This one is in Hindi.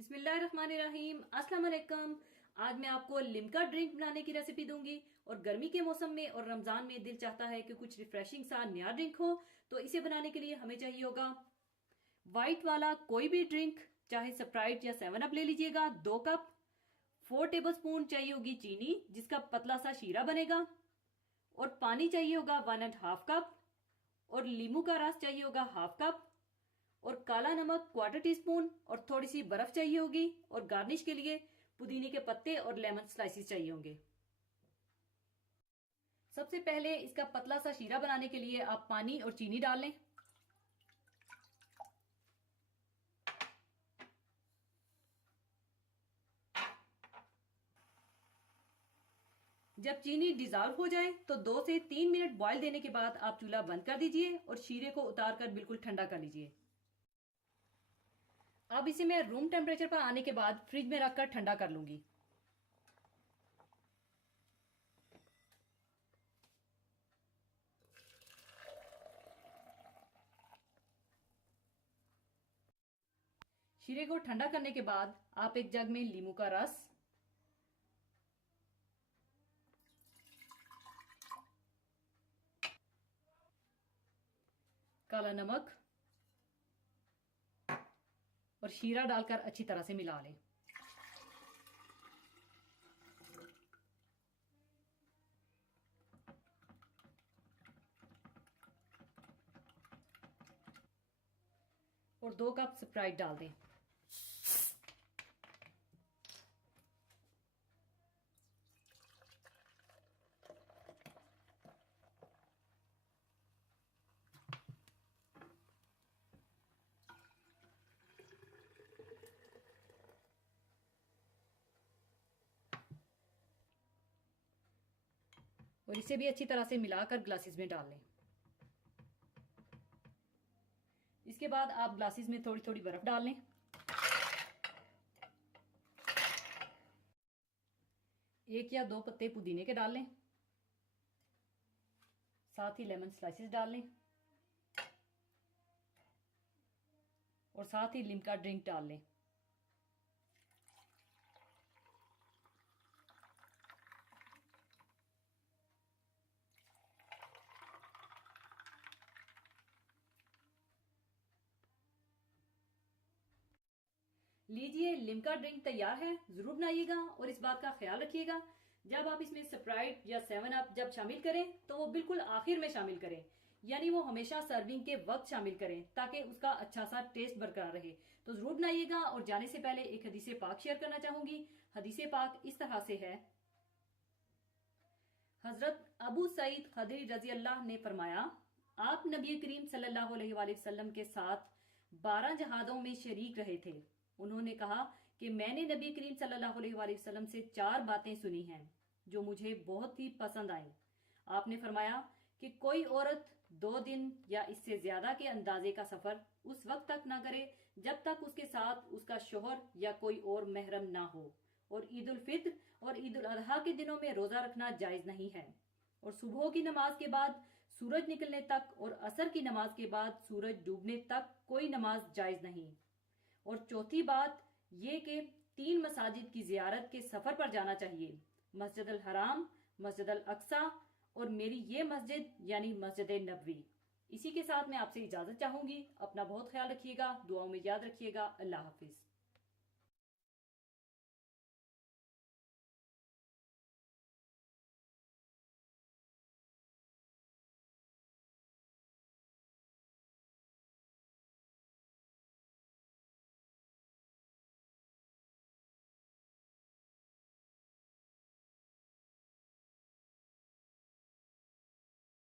बिस्मिल्लाहिर्रहमानिर्रहीम। अस्सलाम वालेकुम। आज मैं आपको लिम्का ड्रिंक बनाने की रेसिपी दूंगी। और गर्मी के मौसम में और रमजान में दिल चाहता है कि कुछ रिफ्रेशिंग सा नया ड्रिंक हो, तो इसे बनाने के लिए हमें चाहिए होगा व्हाइट वाला कोई भी ड्रिंक, चाहे स्प्राइट या 7 अप ले लीजिएगा 2 कप। 4 टेबल स्पून चाहिए होगी चीनी, जिसका पतला सा शीरा बनेगा। और पानी चाहिए होगा 1.5 कप। और लींबू का रस चाहिए होगा 1/2 कप। और काला नमक 1/4 टीस्पून। और थोड़ी सी बर्फ चाहिए होगी। और गार्निश के लिए पुदीने के पत्ते और लेमन स्लाइसिस चाहिए होंगे। सबसे पहले इसका पतला सा शीरा बनाने के लिए आप पानी और चीनी डाल लें। जब चीनी डिजॉल्व हो जाए तो 2 से 3 मिनट बॉईल देने के बाद आप चूल्हा बंद कर दीजिए और शीरे को उतार कर बिल्कुल ठंडा कर लीजिए। अब इसे मैं रूम टेम्परेचर पर आने के बाद फ्रिज में रखकर ठंडा कर लूंगी। शीरे को ठंडा करने के बाद आप एक जग में नींबू का रस, काला नमक और शीरा डालकर अच्छी तरह से मिला लें। और 2 कप स्प्राइट डाल दें। और इसे भी अच्छी तरह से मिलाकर ग्लासेस में डाल लें। इसके बाद आप ग्लासेस में थोड़ी थोड़ी बर्फ डाल लें। एक या 2 पत्ते पुदीने के डाल लें। साथ ही लेमन स्लाइसेस डाल लें। और साथ ही लिम्का ड्रिंक डाल लें। लीजिए, लिम्का ड्रिंक तैयार है। जरूर बनाइएगा और इस बात का ख्याल रखिएगा, जब आप इसमें स्प्राइट या 7 अप जब शामिल करें तो वो बिल्कुल आखिर में शामिल करें, यानी वो हमेशा सर्विंग के वक्त शामिल करें ताकि उसका अच्छा सा टेस्ट बरकरार रहे। तो जरूर बनाइएगा। और जाने से पहले एक हदीसे पाक शेयर करना चाहूंगी। हदीसे पाक इस तरह से है। हजरत अबू सईद खदरी रजी अल्लाह ने फरमाया, आप नबी करीम सल्लल्लाहु अलैहि वसल्लम के साथ 12 जहादों में शरीक रहे थे। उन्होंने कहा कि मैंने नबी करीम सल्लल्लाहु अलैहि वसल्लम से 4 बातें सुनी हैं जो मुझे बहुत ही पसंद आई। आपने फरमाया कि कोई औरत 2 दिन या इससे ज्यादा के अंदाजे का सफर उस वक्त तक ना करे जब तक उसके साथ उसका शोहर या कोई और महरम ना हो। और ईद उल फित्र और ईद उल अजहा के दिनों में रोजा रखना जायज नहीं है। और सुबह की नमाज के बाद सूरज निकलने तक और असर की नमाज के बाद सूरज डूबने तक कोई नमाज जायज नहीं। और चौथी बात ये कि 3 मसाजिद की जियारत के सफर पर जाना चाहिए, मस्जिद अल हराम, मस्जिद अल अक्सा और मेरी ये मस्जिद यानी मस्जिद नबवी। इसी के साथ मैं आपसे इजाजत चाहूंगी। अपना बहुत ख्याल रखिएगा, दुआओं में याद रखिएगा। अल्लाह हाफिज।